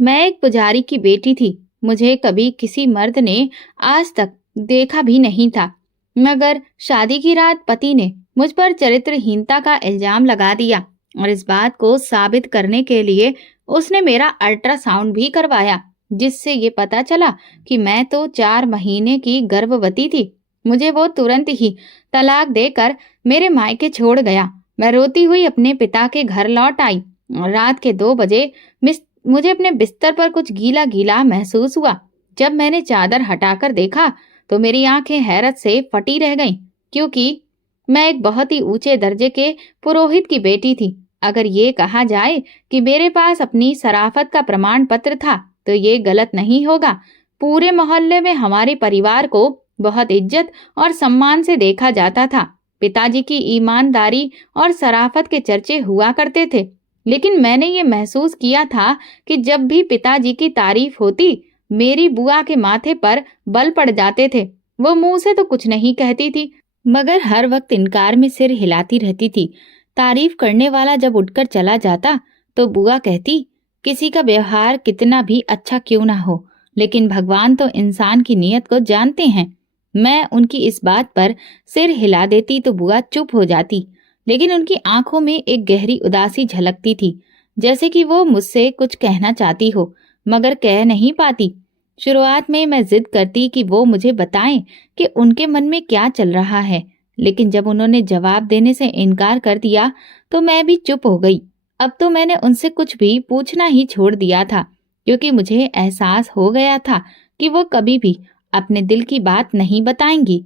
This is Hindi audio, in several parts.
मैं एक पुजारी की बेटी थी। मुझे कभी किसी मर्द ने आज तक देखा भी नहीं था, मगर शादी की रात पति ने मुझ पर चरित्रहीनता का इल्जाम लगा दिया और इस बात को साबित करने के लिए उसने मेरा अल्ट्रासाउंड भी करवाया, जिससे ये पता चला कि मैं तो 4 महीने की गर्भवती थी। मुझे वो तुरंत ही तलाक देकर मेरे मायके छोड़ गया। मैं रोती हुई अपने पिता के घर लौट आई और रात के 2 बजे मुझे अपने बिस्तर पर कुछ गीला गीला महसूस हुआ। जब मैंने चादर हटाकर देखा तो मेरी आंखें हैरत से फटी रह गईं, क्योंकि मैं एक बहुत ही ऊंचे दर्जे के पुरोहित की बेटी थी। अगर ये कहा जाए कि मेरे पास अपनी शराफत का प्रमाण पत्र था तो ये गलत नहीं होगा। पूरे मोहल्ले में हमारे परिवार को बहुत इज्जत और सम्मान से देखा जाता था। पिताजी की ईमानदारी और शराफत के चर्चे हुआ करते थे, लेकिन मैंने ये महसूस किया था कि जब भी पिताजी की तारीफ होती, मेरी बुआ के माथे पर बल पड़ जाते थे। वो मुंह से तो कुछ नहीं कहती थी, मगर हर वक्त इनकार में सिर हिलाती रहती थी। तारीफ करने वाला जब उठकर चला जाता तो बुआ कहती, किसी का व्यवहार कितना भी अच्छा क्यों ना हो, लेकिन भगवान तो इंसान की नीयत को जानते हैं। मैं उनकी इस बात पर सिर हिला देती तो बुआ चुप हो जाती, लेकिन उनकी आंखों में एक गहरी उदासी झलकती थी, जैसे कि वो मुझसे कुछ कहना चाहती हो मगर कह नहीं पाती। शुरुआत में मैं जिद करती कि वो मुझे बताएं कि उनके मन में क्या चल रहा है, लेकिन जब उन्होंने जवाब देने से इनकार कर दिया तो मैं भी चुप हो गई। अब तो मैंने उनसे कुछ भी पूछना ही छोड़ दिया था, क्योंकि मुझे एहसास हो गया था कि वो कभी भी अपने दिल की बात नहीं बताएंगी।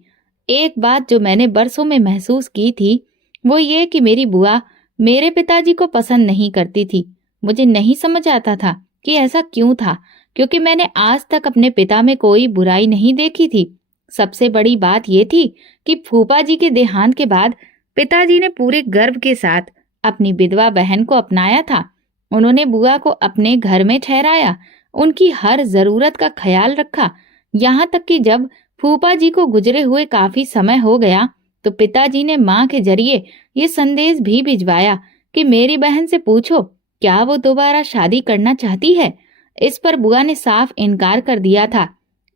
एक बात जो मैंने बरसों में महसूस की थी वो ये कि मेरी बुआ मेरे पिताजी को पसंद नहीं करती थी। मुझे नहीं समझ आता था कि ऐसा क्यों था, क्योंकि मैंने आज तक अपने पिता में कोई बुराई नहीं देखी थी। सबसे बड़ी बात ये थी कि फूफा जी के देहांत के बाद पिताजी ने पूरे गर्व के साथ अपनी विधवा बहन को अपनाया था। उन्होंने बुआ को अपने घर में ठहराया, उनकी हर जरूरत का ख्याल रखा, यहाँ तक कि जब फूफा जी को गुजरे हुए काफी समय हो गया तो पिताजी ने माँ के जरिए ये संदेश भी भिजवाया कि मेरी बहन से पूछो क्या वो दोबारा शादी करना चाहती है। इस पर बुआ ने साफ इनकार कर दिया था।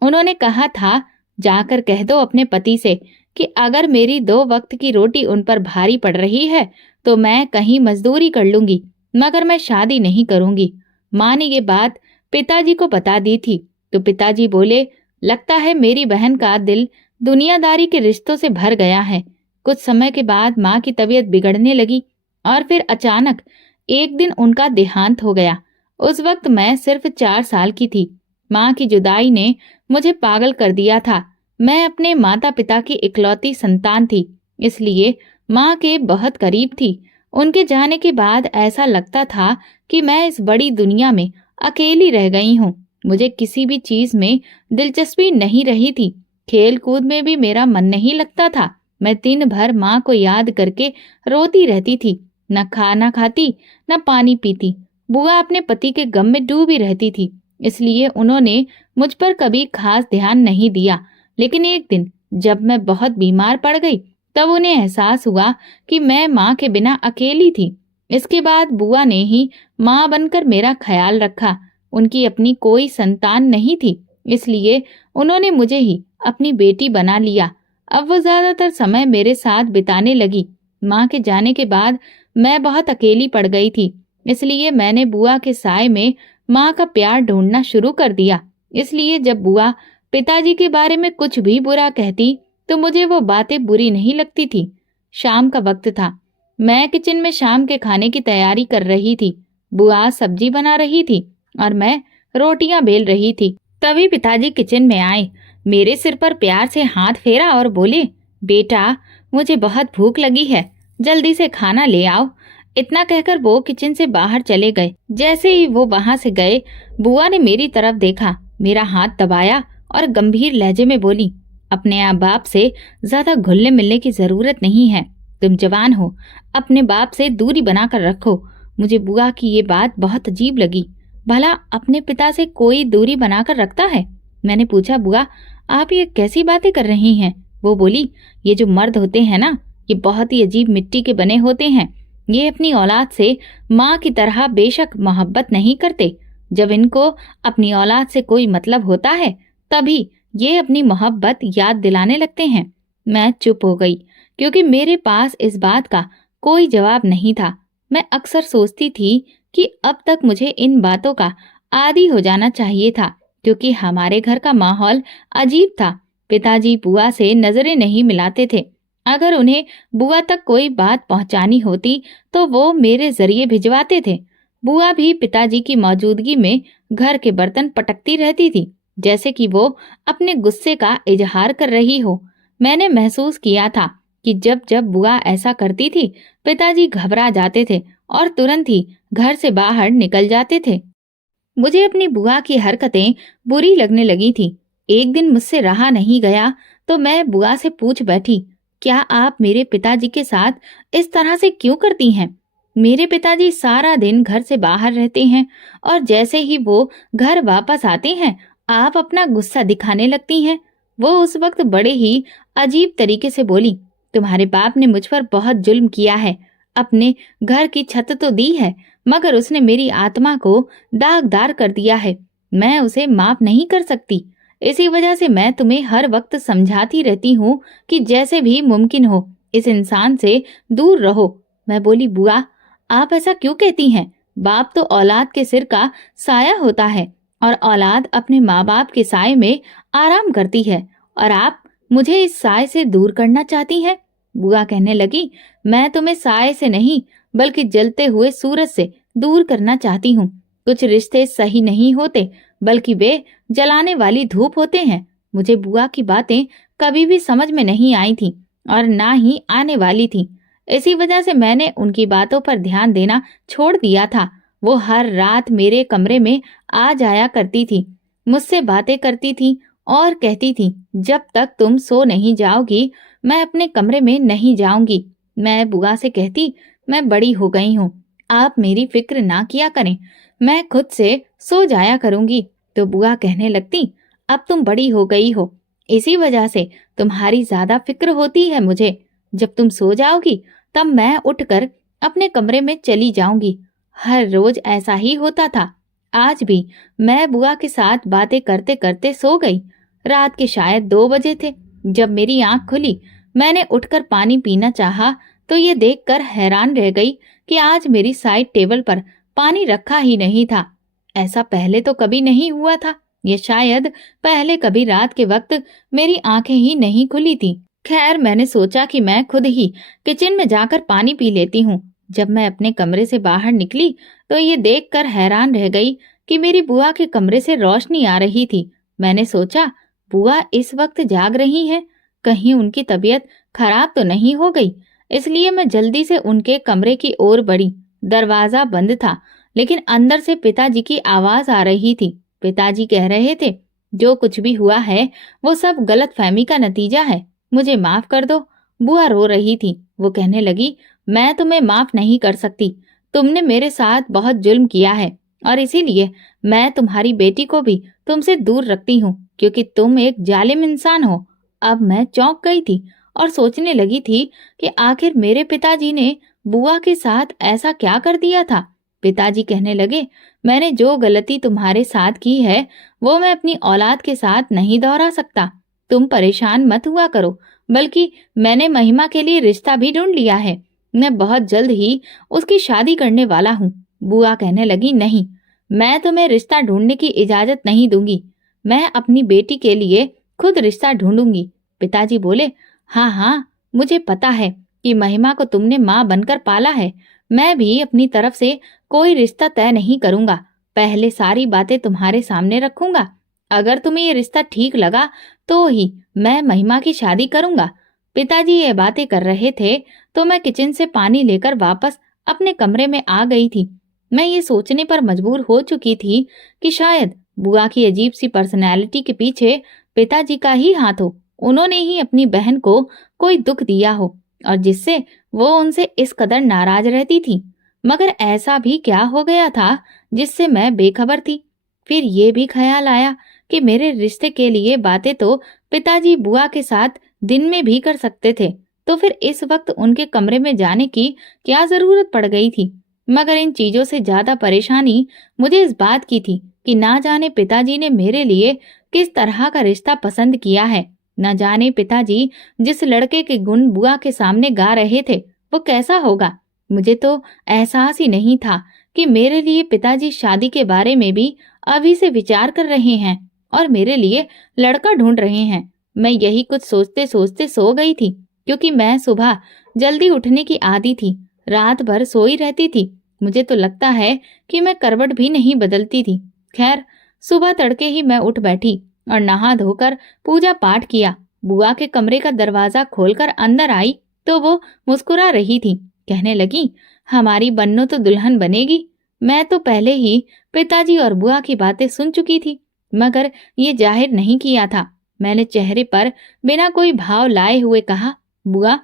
उन्होंने कहा था, जाकर कह दो अपने पति से कि अगर मेरी 2 वक्त की रोटी उन पर भारी पड़ रही है तो मैं कहीं मजदूरी कर लूंगी, मगर मैं शादी नहीं करूंगी। माँ ने ये बात पिताजी को बता दी थी तो पिताजी बोले, लगता है मेरी बहन का दिल दुनियादारी के रिश्तों से भर गया है। कुछ समय के बाद माँ की तबीयत बिगड़ने लगी और फिर अचानक एक दिन उनका देहांत हो गया। उस वक्त मैं सिर्फ 4 साल की थी। माँ की जुदाई ने मुझे पागल कर दिया था। मैं अपने माता पिता की इकलौती संतान थी, इसलिए माँ के बहुत करीब थी। उनके जाने के बाद ऐसा लगता था कि मैं इस बड़ी दुनिया में अकेली रह गई हूँ। मुझे किसी भी चीज में दिलचस्पी नहीं रही थी। खेल कूद में भी मेरा मन नहीं लगता था। मैं दिन भर माँ को याद करके रोती रहती थी, न खाना खाती न पानी पीती। बुआ अपने पति के गम में डूबी रहती थी, इसलिए उन्होंने मुझ पर कभी खास ध्यान नहीं दिया। लेकिन एक दिन जब मैं बहुत बीमार पड़ गई तब उन्हें एहसास हुआ कि मैं माँ के बिना अकेली थी। इसके बाद बुआ ने ही माँ बनकर मेरा ख्याल रखा। उनकी अपनी कोई संतान नहीं थी, इसलिए उन्होंने मुझे ही अपनी बेटी बना लिया। अब वो ज्यादातर समय मेरे साथ बिताने लगी। माँ के जाने के बाद मैं बहुत अकेली पड़ गई थी, इसलिए मैंने बुआ के साय में माँ का प्यार ढूंढना शुरू कर दिया। इसलिए जब बुआ पिताजी के बारे में कुछ भी बुरा कहती तो मुझे वो बातें बुरी नहीं लगती थी। शाम का वक्त था। मैं किचन में शाम के खाने की तैयारी कर रही थी। बुआ सब्जी बना रही थी और मैं रोटियां बेल रही थी। तभी पिताजी किचन में आए, मेरे सिर पर प्यार से हाथ फेरा और बोले, बेटा मुझे बहुत भूख लगी है, जल्दी से खाना ले आओ। इतना कहकर वो किचन से बाहर चले गए। जैसे ही वो वहां से गए, बुआ ने मेरी तरफ देखा, मेरा हाथ दबाया और गंभीर लहजे में बोली, अपने आप बाप से ज्यादा घुलने मिलने की जरूरत नहीं है। तुम जवान हो, अपने बाप से दूरी बनाकर रखो। मुझे बुआ की ये बात बहुत अजीब लगी। भला अपने पिता से कोई दूरी बनाकर रखता है? मैंने पूछा, बुआ आप ये कैसी बातें कर रही हैं? वो बोली, ये जो मर्द होते हैं ना, ये बहुत ही अजीब मिट्टी के बने होते हैं। ये अपनी औलाद से माँ की तरह बेशक मोहब्बत नहीं करते, जब इनको अपनी औलाद से कोई मतलब होता है तभी ये अपनी मोहब्बत याद दिलाने लगते हैं। मैं चुप हो गई क्योंकि मेरे पास इस बात का कोई जवाब नहीं था। मैं अक्सर सोचती थी कि अब तक मुझे इन बातों का आदी हो जाना चाहिए था, क्योंकि हमारे घर का माहौल अजीब था। पिताजी बुआ से नजरें नहीं मिलाते थे। अगर उन्हें बुआ तक कोई बात पहुंचानी होती तो वो मेरे जरिए भिजवाते थे। बुआ भी पिताजी की मौजूदगी में घर के बर्तन पटकती रहती थी, जैसे कि वो अपने गुस्से का इजहार कर रही हो। मैंने महसूस किया था कि जब जब बुआ ऐसा करती थी, पिताजी घबरा जाते थे और तुरंत ही घर से बाहर निकल जाते थे। मुझे अपनी बुआ की हरकतें बुरी लगने लगी थी। एक दिन मुझसे रहा नहीं गया तो मैं बुआ से पूछ बैठी, क्या आप मेरे पिताजी के साथ इस तरह से क्यों करती हैं? मेरे पिताजी सारा दिन घर से बाहर रहते हैं और जैसे ही वो घर वापस आते हैं, आप अपना गुस्सा दिखाने लगती हैं। वो उस वक्त बड़े ही अजीब तरीके से बोली, तुम्हारे बाप ने मुझ पर बहुत जुल्म किया है। अपने घर की छत तो दी है, मगर उसने मेरी आत्मा को दागदार कर दिया है। मैं उसे माफ नहीं कर सकती। इसी वजह से मैं तुम्हें हर वक्त समझाती रहती हूँ कि जैसे भी मुमकिन हो इस इंसान से दूर रहो। मैं बोली, बुआ आप ऐसा क्यों कहती हैं? बाप तो औलाद के सिर का साया होता है और औलाद अपने माँ बाप के साए में आराम करती है, और आप मुझे इस साए से दूर करना चाहती हैं। बुआ कहने लगी, मैं तुम्हें साए से नहीं बल्कि जलते हुए सूरज से दूर करना चाहती हूँ। कुछ रिश्ते सही नहीं होते बल्कि वे जलाने वाली धूप होते हैं। मुझे बुआ की बातें कभी भी समझ में नहीं आई थी और ना ही आने वाली थी। इसी वजह से मैंने उनकी बातों पर ध्यान देना छोड़ दिया था। वो हर रात मेरे कमरे में आ जाया करती थी, मुझसे बातें करती थी और कहती थी, जब तक तुम सो नहीं जाओगी मैं अपने कमरे में नहीं जाऊंगी। मैं बुआ से कहती, मैं बड़ी हो गई हूँ, आप मेरी फिक्र ना किया करें, मैं खुद से सो जाया करूंगी। तो बुआ कहने लगती, अब तुम बड़ी हो गई हो, इसी वजह से तुम्हारी ज्यादा फिक्र होती है मुझे। जब तुम सो जाओगी तब मैं उठकर अपने कमरे में चली जाऊंगी। हर रोज ऐसा ही होता था। आज भी मैं बुआ के साथ बातें करते करते सो गई। रात के शायद 2 बजे थे। जब मेरी आंख खुली, मैंने उठकर पानी पीना चाहा तो ये देखकर हैरान रह गई कि आज मेरी साइड टेबल पर पानी रखा ही नहीं था। ऐसा पहले तो कभी नहीं हुआ था। ये शायद पहले कभी रात के वक्त मेरी आंखें ही नहीं खुली थी। खैर, मैंने सोचा कि मैं खुद ही किचन में जाकर पानी पी लेती हूँ। जब मैं अपने कमरे से बाहर निकली तो ये देखकर हैरान रह गई कि मेरी बुआ के कमरे से रोशनी आ रही थी। मैंने सोचा, बुआ इस वक्त जाग रही हैं, कहीं उनकी तबीयत खराब तो नहीं हो गई। इसलिए मैं जल्दी से उनके कमरे की ओर बढ़ी। दरवाजा बंद था, लेकिन अंदर से पिताजी की आवाज आ रही थी। पिताजी कह रहे थे, जो कुछ भी हुआ है वो सब गलतफहमी का नतीजा है, मुझे माफ कर दो। बुआ रो रही थी। वो कहने लगी, मैं तुम्हें माफ नहीं कर सकती। तुमने मेरे साथ बहुत जुल्म किया है और इसीलिए मैं तुम्हारी बेटी को भी तुमसे दूर रखती हूँ, क्योंकि तुम एक जालिम इंसान हो। अब मैं चौंक गई थी और सोचने लगी थी कि आखिर मेरे पिताजी ने बुआ के साथ ऐसा क्या कर दिया था। पिताजी कहने लगे, मैंने जो गलती तुम्हारे साथ की है वो मैं अपनी औलाद के साथ नहीं दोहरा सकता। तुम परेशान मत हुआ करो, बल्कि मैंने महिमा के लिए रिश्ता भी ढूंढ लिया है। मैं बहुत जल्द ही उसकी शादी करने वाला हूँ। बुआ कहने लगी, नहीं, मैं तुम्हें रिश्ता ढूंढने की इजाजत नहीं दूंगी। मैं अपनी बेटी के लिए खुद रिश्ता ढूंढूंगी। पिताजी बोले, हाँ हाँ, मुझे पता है कि महिमा को तुमने माँ बनकर पाला है। मैं भी अपनी तरफ से कोई रिश्ता तय नहीं करूंगा। पहले सारी बातें तुम्हारे सामने रखूंगा। अगर तुम्हें ये रिश्ता ठीक लगा तो ही मैं महिमा की शादी करूंगा। पिताजी ये बातें कर रहे थे तो मैं किचन से पानी लेकर वापस अपने कमरे में आ गई थी। मैं ये सोचने पर मजबूर हो चुकी थी कि शायद बुआ की अजीब सी पर्सनैलिटी के पीछे पिताजी का ही हाथ हो। उन्होंने ही अपनी बहन को कोई दुख दिया हो और जिससे वो उनसे इस कदर नाराज रहती थी। मगर ऐसा भी क्या हो गया था जिससे मैं बेखबर थी? फिर ये भी ख्याल आया कि मेरे रिश्ते के लिए बातें तो पिताजी बुआ के साथ दिन में भी कर सकते थे, तो फिर इस वक्त उनके कमरे में जाने की क्या जरूरत पड़ गई थी? मगर इन चीजों से ज्यादा परेशानी मुझे इस बात की थी कि ना जाने पिताजी ने मेरे लिए किस तरह का रिश्ता पसंद किया है। न जाने पिताजी जिस लड़के के गुण बुआ के सामने गा रहे थे वो कैसा होगा। मुझे तो एहसास ही नहीं था कि मेरे लिए पिताजी शादी के बारे में भी अभी से विचार कर रहे हैं और मेरे लिए लड़का ढूंढ रहे हैं। मैं यही कुछ सोचते सोचते सो गई थी, क्योंकि मैं सुबह जल्दी उठने की आदी थी। रात भर सोई रहती थी। मुझे तो लगता है कि मैं करवट भी नहीं बदलती थी। खैर, सुबह तड़के ही मैं उठ बैठी और नहा धोकर पूजा पाठ किया। बुआ के कमरे का दरवाजा खोलकर अंदर आई तो वो मुस्कुरा रही थी। कहने लगी, हमारी बन्नो तो दुल्हन बनेगी। मैं तो पहले ही पिताजी और बुआ की बातें सुन चुकी थी, मगर ये जाहिर नहीं किया था। मैंने चेहरे पर बिना कोई भाव लाए हुए कहा, बुआ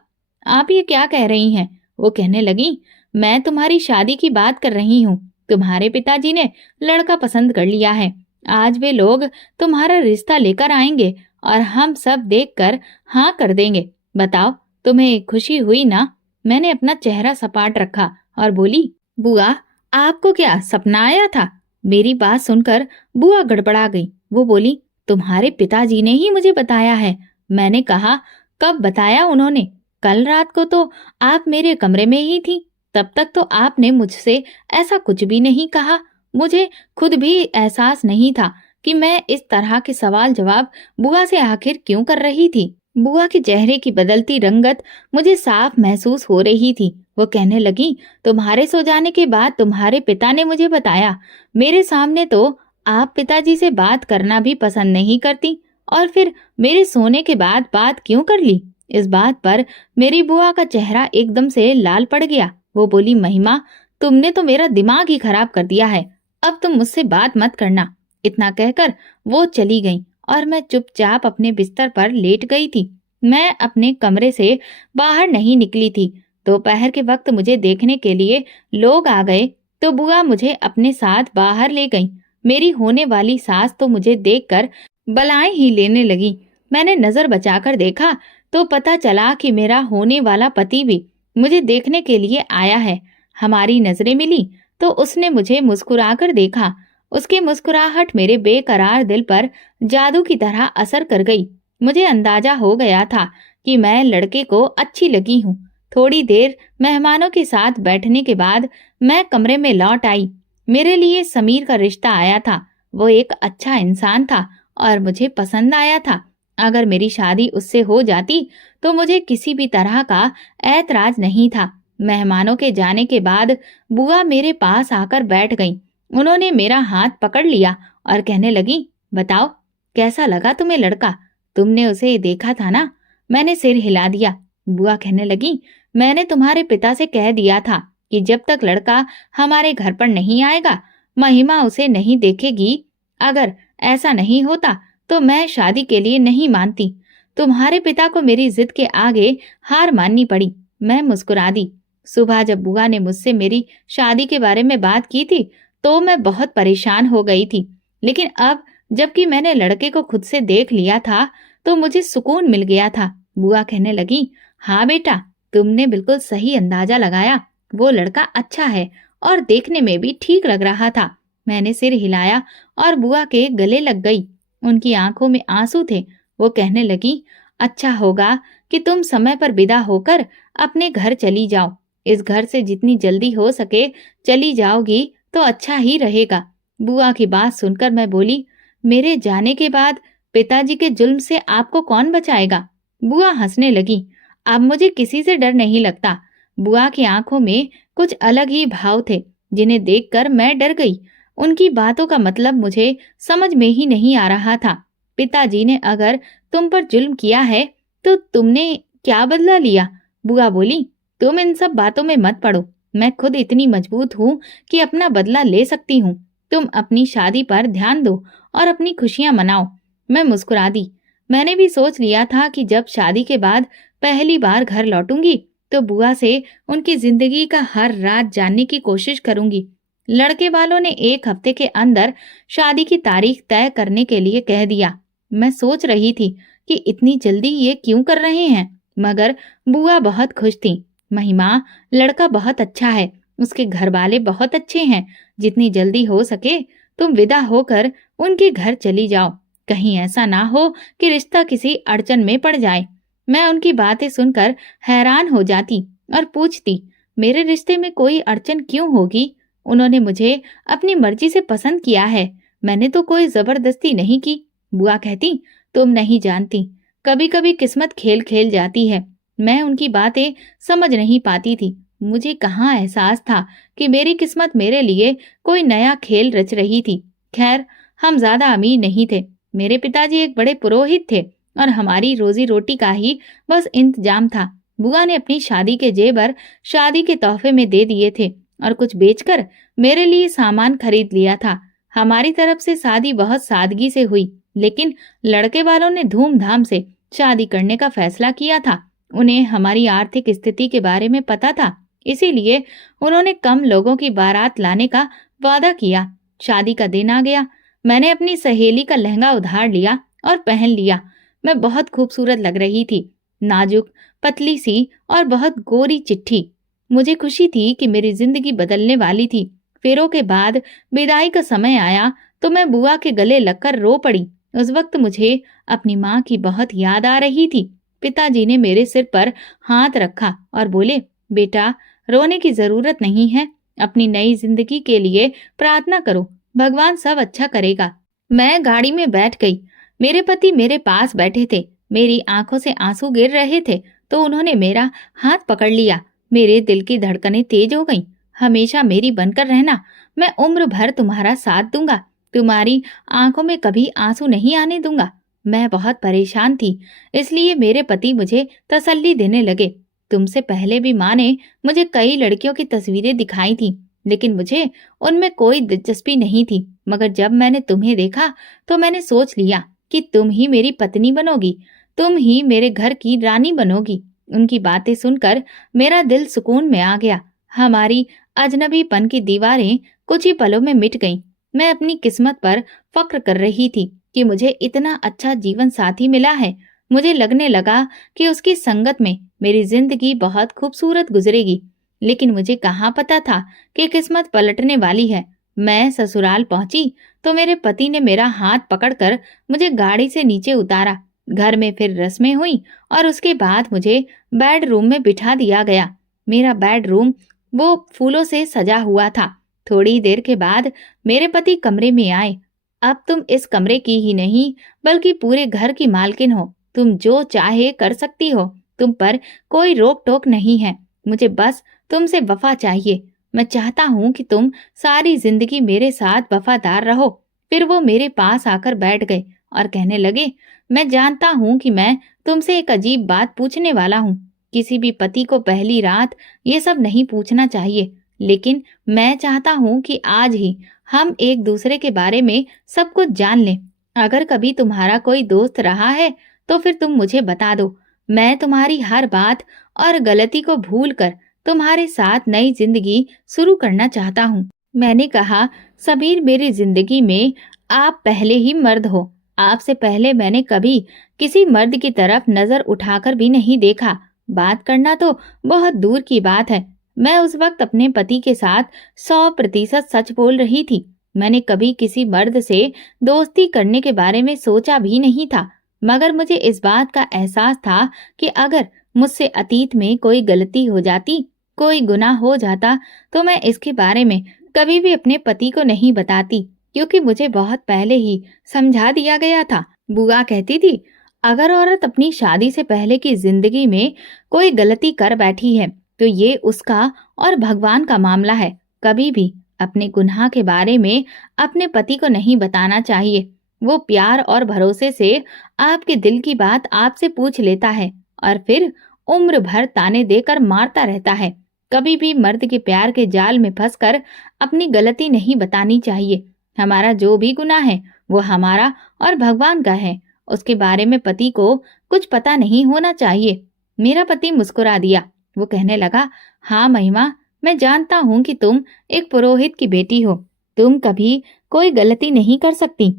आप ये क्या कह रही हैं? वो कहने लगी, मैं तुम्हारी शादी की बात कर रही हूँ। तुम्हारे पिताजी ने लड़का पसंद कर लिया है। आज वे लोग तुम्हारा रिश्ता लेकर आएंगे और हम सब देखकर हाँ कर देंगे। बताओ, तुम्हें खुशी हुई ना? मैंने अपना चेहरा सपाट रखा और बोली, बुआ आपको क्या सपना आया था? मेरी बात सुनकर बुआ गड़बड़ा गई। वो बोली, तुम्हारे पिताजी ने ही मुझे बताया है। मैंने कहा, कब बताया उन्होंने? कल रात को तो आप मेरे कमरे में ही थी। तब तक तो आपने मुझसे ऐसा कुछ भी नहीं कहा। मुझे खुद भी एहसास नहीं था कि मैं इस तरह के सवाल जवाब बुआ से आखिर क्यों कर रही थी। बुआ के चेहरे की बदलती रंगत मुझे साफ महसूस हो रही थी। वो कहने लगी, तुम्हारे सो जाने के बाद तुम्हारे पिता ने मुझे बताया। मेरे सामने तो आप पिताजी से बात करना भी पसंद नहीं करती, और फिर मेरे सोने के बाद बात क्यों कर ली? इस बात पर मेरी बुआ का चेहरा एकदम से लाल पड़ गया। वो बोली, महिमा तुमने तो मेरा दिमाग ही खराब कर दिया है। अब तुम मुझसे बात मत करना। इतना कहकर वो चली गई और मैं चुपचाप अपने बिस्तर पर लेट गई थी। मैं अपने कमरे से बाहर नहीं निकली थी। दोपहर के वक्त मुझे देखने के लिए लोग आ गए तो बुआ मुझे अपने साथ बाहर ले गई। मेरी होने वाली सास तो मुझे देखकर बलाएं ही लेने लगी। मैंने नजर बचाकर देखा तो पता चला कि मेरा होने वाला पति भी मुझे देखने के लिए आया है। हमारी नजरें मिली तो उसने मुझे मुस्कुराकर देखा। उसकी मुस्कुराहट मेरे बेकरार दिल पर जादू की तरह असर कर गई। मुझे अंदाजा हो गया था कि मैं लड़के को अच्छी लगी हूँ। थोड़ी देर मेहमानों के साथ बैठने के बाद मैं कमरे में लौट आई। मेरे लिए समीर का रिश्ता आया था। वो एक अच्छा इंसान था और मुझे पसंद आया था। अगर मेरी शादी उससे हो जाती तो मुझे किसी भी तरह का ऐतराज नहीं था। मेहमानों के जाने के बाद बुआ मेरे पास आकर बैठ गई। उन्होंने मेरा हाथ पकड़ लिया और कहने लगी, बताओ कैसा लगा तुम्हें लड़का? तुमने उसे देखा था ना? मैंने सिर हिला दिया। बुआ कहने लगी, मैंने तुम्हारे पिता से कह दिया था कि जब तक लड़का हमारे घर पर नहीं आएगा महिमा उसे नहीं देखेगी। अगर ऐसा नहीं होता तो मैं शादी के लिए नहीं मानती। तुम्हारे पिता को मेरी जिद के आगे हार माननी पड़ी। मैं मुस्कुरा दी। सुबह जब बुआ ने मुझसे मेरी शादी के बारे में बात की थी तो मैं बहुत परेशान हो गई थी, लेकिन अब जबकि मैंने लड़के को खुद से देख लिया था तो मुझे सुकून मिल गया था। बुआ कहने लगी, हाँ बेटा, तुमने बिल्कुल सही अंदाजा लगाया। वो लड़का अच्छा है और देखने में भी ठीक लग रहा था। मैंने सिर हिलाया और बुआ के गले लग गई। उनकी आंखों में आंसू थे। वो कहने लगी, अच्छा होगा कि तुम समय पर विदा होकर अपने घर चली जाओ। इस घर से जितनी जल्दी हो सके चली जाओगी तो अच्छा ही रहेगा। बुआ की बात सुनकर मैं बोली, मेरे जाने के बाद पिताजी के जुल्म से आपको कौन बचाएगा? बुआ हंसने लगी। अब मुझे किसी से डर नहीं लगता। बुआ की आंखों में कुछ अलग ही भाव थे जिन्हें देखकर मैं डर गई। उनकी बातों का मतलब मुझे समझ में ही नहीं आ रहा था। पिताजी ने अगर तुम पर जुल्म किया है तो तुमने क्या बदला लिया? बुआ बोली, तुम इन सब बातों में मत पड़ो। मैं खुद इतनी मजबूत हूँ कि अपना बदला ले सकती हूँ। तुम अपनी शादी पर ध्यान दो और अपनी खुशियां मनाओ। मैं मुस्कुरा दी। मैंने भी सोच लिया था कि जब शादी के बाद पहली बार घर लौटूंगी तो बुआ से उनकी जिंदगी का हर राज जानने की कोशिश करूंगी। लड़के वालों ने 1 हफ्ते के अंदर शादी की तारीख तय करने के लिए कह दिया। मैं सोच रही थी कि इतनी जल्दी ये क्यों कर रहे हैं, मगर बुआ बहुत खुश थी। महिमा, लड़का बहुत अच्छा है। उसके घर वाले बहुत अच्छे हैं। जितनी जल्दी हो सके तुम विदा होकर उनके घर चली जाओ। कहीं ऐसा ना हो कि रिश्ता किसी अड़चन में पड़ जाए। मैं उनकी बातें सुनकर हैरान हो जाती और पूछती, मेरे रिश्ते में कोई अड़चन क्यों होगी? उन्होंने मुझे अपनी मर्जी से पसंद किया है, मैंने तो कोई जबरदस्ती नहीं की। बुआ कहती, तुम नहीं जानती, कभी कभी किस्मत खेल खेल जाती है। मैं उनकी बातें समझ नहीं पाती थी। मुझे कहाँ एहसास था कि मेरी किस्मत मेरे लिए कोई नया खेल रच रही थी। खैर, हम ज्यादा अमीर नहीं थे। मेरे पिताजी एक बड़े पुरोहित थे और हमारी रोजी रोटी का ही बस इंतजाम था। बुआ ने अपनी शादी के जेवर शादी के तोहफे में दे दिए थे और कुछ बेचकर मेरे लिए सामान खरीद लिया था। हमारी तरफ से शादी बहुत सादगी से हुई, लेकिन लड़के वालों ने धूमधाम से शादी करने का फैसला किया था। उन्हें हमारी आर्थिक स्थिति के बारे में पता था, इसीलिए उन्होंने कम लोगों की बारात लाने का वादा किया। शादी का दिन आ गया। मैंने अपनी सहेली का लहंगा उधार लिया और पहन लिया। मैं बहुत खूबसूरत लग रही थी, नाजुक, पतली सी और बहुत गोरी चिट्ठी। मुझे खुशी थी कि मेरी जिंदगी बदलने वाली थी। फेरों के बाद विदाई का समय आया तो मैं बुआ के गले लगकर रो पड़ी। उस वक्त मुझे अपनी माँ की बहुत याद आ रही थी। पिताजी ने मेरे सिर पर हाथ रखा और बोले, बेटा, रोने की जरूरत नहीं है। अपनी नई जिंदगी के लिए प्रार्थना करो, भगवान सब अच्छा करेगा। मैं गाड़ी में बैठ गई। मेरे पति मेरे पास बैठे थे। मेरी आंखों से आंसू गिर रहे थे तो उन्होंने मेरा हाथ पकड़ लिया। मेरे दिल की धड़कनें तेज हो गईं। हमेशा मेरी बनकर रहना, मैं उम्र भर तुम्हारा साथ दूंगा, तुम्हारी आंखों में कभी आंसू नहीं आने दूंगा। मैं बहुत परेशान थी, इसलिए मेरे पति मुझे तसल्ली देने लगे। तुमसे पहले भी माँ ने मुझे कई लड़कियों की तस्वीरें दिखाई थी, लेकिन मुझे उनमें कोई दिलचस्पी नहीं थी। मगर जब मैंने तुम्हें देखा तो मैंने सोच लिया कि तुम ही मेरी पत्नी बनोगी, तुम ही मेरे घर की रानी बनोगी। उनकी बातें सुनकर मेरा दिल सुकून में आ गया। हमारी अजनबीपन की दीवारें कुछ ही पलों में मिट गईं। मैं अपनी किस्मत पर फक्र कर रही थी कि मुझे इतना अच्छा जीवन साथी मिला है। मुझे लगने लगा कि उसकी संगत में मेरी जिंदगी बहुत खूबसूरत गुजरेगी। लेकिन मुझे कहाँ पता था कि किस्मत पलटने वाली है। मैं ससुराल पहुंची तो मेरे पति ने मेरा हाथ पकड़कर मुझे गाड़ी से नीचे उतारा। घर में फिर रस्में हुई और उसके बाद मुझे बेडरूम में बिठा दिया गया। मेरा बेडरूम वो फूलों से सजा हुआ था। थोड़ी देर के बाद मेरे पति कमरे में आए। अब तुम इस कमरे की ही नहीं बल्कि पूरे घर की मालकिन हो। तुम जो चाहे कर सकती हो, तुम पर कोई रोक टोक नहीं है। मुझे बस तुमसे वफा चाहिए। मैं चाहता हूँ कि तुम सारी जिंदगी मेरे साथ वफादार रहो। फिर वो मेरे पास आकर बैठ गए और कहने लगे, मैं जानता हूँ कि मैं तुमसे एक अजीब बात पूछने वाला हूँ। किसी भी पति को पहली रात ये सब नहीं पूछना चाहिए, लेकिन मैं चाहता हूँ कि आज ही हम एक दूसरे के बारे में सब कुछ जान लें। अगर कभी तुम्हारा कोई दोस्त रहा है तो फिर तुम मुझे बता दो। मैं तुम्हारी हर बात और गलती को भूलकर तुम्हारे साथ नई जिंदगी शुरू करना चाहता हूँ। मैंने कहा, समीर, मेरी जिंदगी में आप पहले ही मर्द हो। आपसे पहले मैंने कभी किसी मर्द की तरफ नजर उठाकर भी नहीं देखा। बात करना तो बहुत दूर की बात है। मैं उस वक्त अपने पति के साथ 100% सच बोल रही थी। मैंने कभी किसी मर्द से दोस्ती करने के बारे में सोचा भी नहीं था, मगर मुझे इस बात का एहसास था कि अगर मुझसे अतीत में कोई गलती हो जाती, कोई गुनाह हो जाता, तो मैं इसके बारे में कभी भी अपने पति को नहीं बताती, क्योंकि मुझे बहुत पहले ही समझा दिया गया था। बुआ कहती थी, अगर औरत अपनी शादी से पहले की जिंदगी में कोई गलती कर बैठी है तो ये उसका और भगवान का मामला है। कभी भी अपने गुनाह के बारे में अपने पति को नहीं बताना चाहिए। वो प्यार और भरोसे से आपके दिल की बात आपसे पूछ लेता है और फिर उम्र भर ताने देकर मारता रहता है। कभी भी मर्द के प्यार के जाल में फंसकर अपनी गलती नहीं बतानी चाहिए। हमारा जो भी गुनाह है वो हमारा और भगवान का है, उसके बारे में पति को कुछ पता नहीं होना चाहिए। मेरा पति मुस्कुरा दिया। वो कहने लगा, हाँ महिमा, मैं जानता हूँ कि तुम एक पुरोहित की बेटी हो। तुम कभी कोई गलती नहीं कर सकती।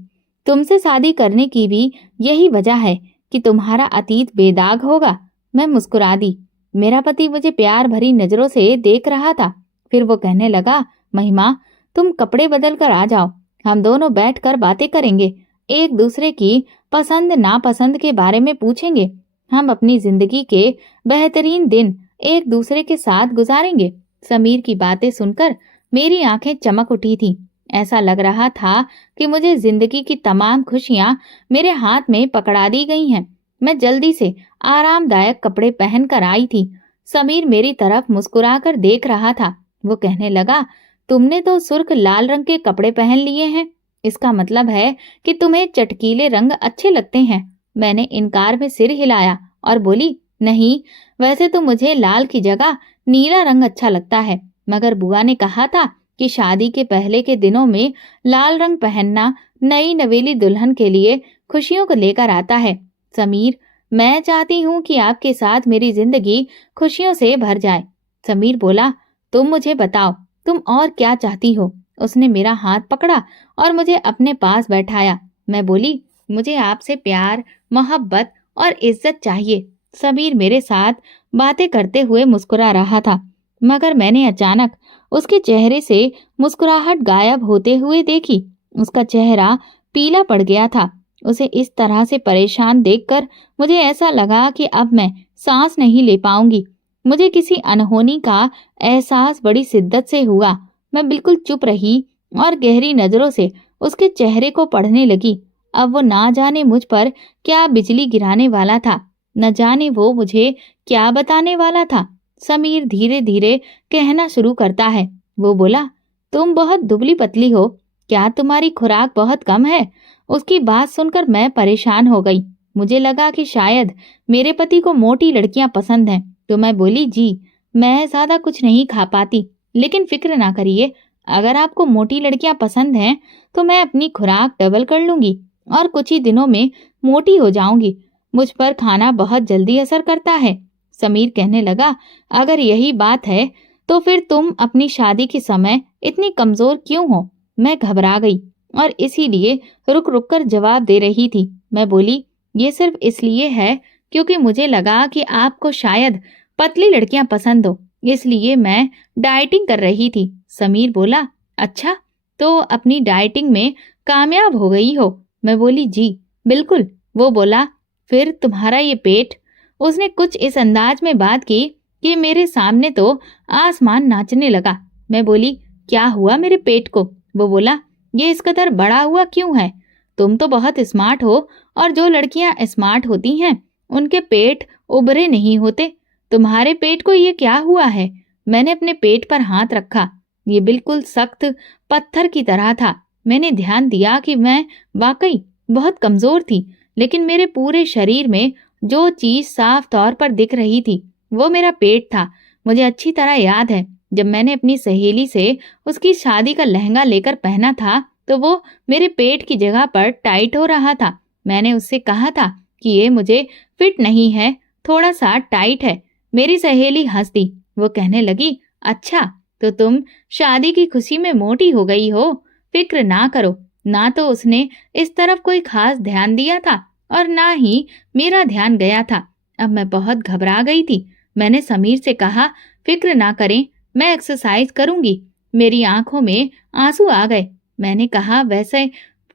तुमसे शादी करने की भी यही वजह है कि तुम्हारा अतीत बेदाग होगा। मैं मुस्कुरा दी। मेरा पति मुझे प्यार भरी नजरों से देख रहा था। फिर वो कहने लगा, महिमा, तुम कपड़े बदल कर आ जाओ, हम दोनों बैठकर बातें करेंगे, एक दूसरे की पसंद नापसंद के बारे में पूछेंगे, हम अपनी जिंदगी के बेहतरीन दिन एक दूसरे के साथ गुजारेंगे। समीर की बातें सुनकर मेरी आंखें चमक उठी थी। ऐसा लग रहा था कि मुझे जिंदगी की तमाम खुशियां मेरे हाथ में पकड़ा दी गई हैं। मैं जल्दी से आरामदायक कपड़े पहन कर आई थी। समीर मेरी तरफ मुस्कुराकर देख रहा था। वो कहने लगा, तुमने तो सुर्ख लाल रंग के कपड़े पहन लिए हैं, इसका मतलब है कि तुम्हें चटकीले रंग अच्छे लगते हैं। मैंने इनकार में सिर हिलाया और बोली, नहीं, वैसे तो मुझे लाल की जगह नीला रंग अच्छा लगता है, मगर बुआ ने कहा था कि शादी के पहले के दिनों में लाल रंग पहनना नई नवेली दुल्हन के लिए खुशियों को लेकर आता है। समीर, मैं चाहती हूँ कि आपके साथ मेरी जिंदगी खुशियों से भर जाए। समीर बोला, तुम मुझे बताओ, तुम और क्या चाहती हो? उसने मेरा हाथ पकड़ा और मुझे अपने पास बैठाया। मैं बोली, मुझे आपसे प्यार, मोहब्बत और इज्जत चाहिए। समीर मेरे साथ बातें करते हुए मुस्कुरा रहा था, मगर मैंने अचानक उसके चेहरे से मुस्कुराहट गायब होते हुए देखी। उसका चेहरा पीला पड़ गया था। उसे इस तरह से परेशान देखकर मुझे ऐसा लगा कि अब मैं सांस नहीं ले पाऊंगी। मुझे किसी अनहोनी का एहसास बड़ी शिद्दत से हुआ। मैं बिल्कुल चुप रही और गहरी नजरों से उसके चेहरे को पढ़ने लगी। अब वो ना जाने मुझ पर क्या बिजली गिराने वाला था, न जाने वो मुझे क्या बताने वाला था। समीर धीरे धीरे कहना शुरू करता है। वो बोला, तुम बहुत दुबली पतली हो, क्या तुम्हारी खुराक बहुत कम है? उसकी बात सुनकर मैं परेशान हो गई। मुझे लगा कि शायद मेरे पति को मोटी लड़कियां पसंद हैं, तो मैं बोली, जी, मैं ज्यादा कुछ नहीं खा पाती, लेकिन फिक्र ना करिए, अगर आपको मोटी लड़कियां पसंद हैं तो मैं अपनी खुराक डबल कर लूंगी और कुछ ही दिनों में मोटी हो जाऊंगी। मुझ पर खाना बहुत जल्दी असर करता है। समीर कहने लगा, अगर यही बात है तो फिर तुम अपनी शादी के समय इतनी कमजोर क्यों हो? मैं घबरा गई और इसीलिए रुक रुक कर जवाब दे रही थी। मैं बोली, ये सिर्फ इसलिए है क्योंकि मुझे लगा कि आपको शायद पतली लड़कियां पसंद हो, इसलिए मैं डाइटिंग कर रही थी। समीर बोला, अच्छा, तो अपनी डाइटिंग में कामयाब हो गई हो? मैं बोली, जी बिल्कुल। वो बोला, फिर तुम्हारा ये पेट? उसने कुछ इस अंदाज में बात की कि मेरे सामने तो आसमान नाचने लगा। मैं बोली, क्या हुआ मेरे पेट को? वो बोला, ये इस कदर बड़ा हुआ क्यों है? तुम तो बहुत स्मार्ट हो और जो लड़कियां स्मार्ट होती हैं उनके पेट उभरे नहीं होते, तुम्हारे पेट को ये क्या हुआ है? मैंने अपने पेट पर हाथ रखा। ये बिल्कुल सख्त पत्थर की तरह था। मैंने ध्यान दिया कि मैं वाकई बहुत कमजोर थी, लेकिन मेरे पूरे शरीर में जो चीज साफ तौर पर दिख रही थी वो मेरा पेट था। मुझे अच्छी तरह याद है, जब मैंने अपनी सहेली से उसकी शादी का लहंगा लेकर पहना था तो वो मेरे पेट की जगह पर टाइट हो रहा था। मैंने उससे कहा था कि ये मुझे फिट नहीं है, थोड़ा सा टाइट है। मेरी सहेली हंस दी। वो कहने लगी, अच्छा, तो तुम शादी की खुशी में मोटी हो गई हो? फिक्र ना करो। ना तो उसने इस तरफ कोई खास ध्यान दिया था और ना ही मेरा ध्यान गया था। अब मैं बहुत घबरा गई थी। मैंने समीर से कहा, फिक्र ना करें, मैं एक्सरसाइज करूंगी। मेरी आंखों में आंसू आ गए। मैंने कहा, वैसे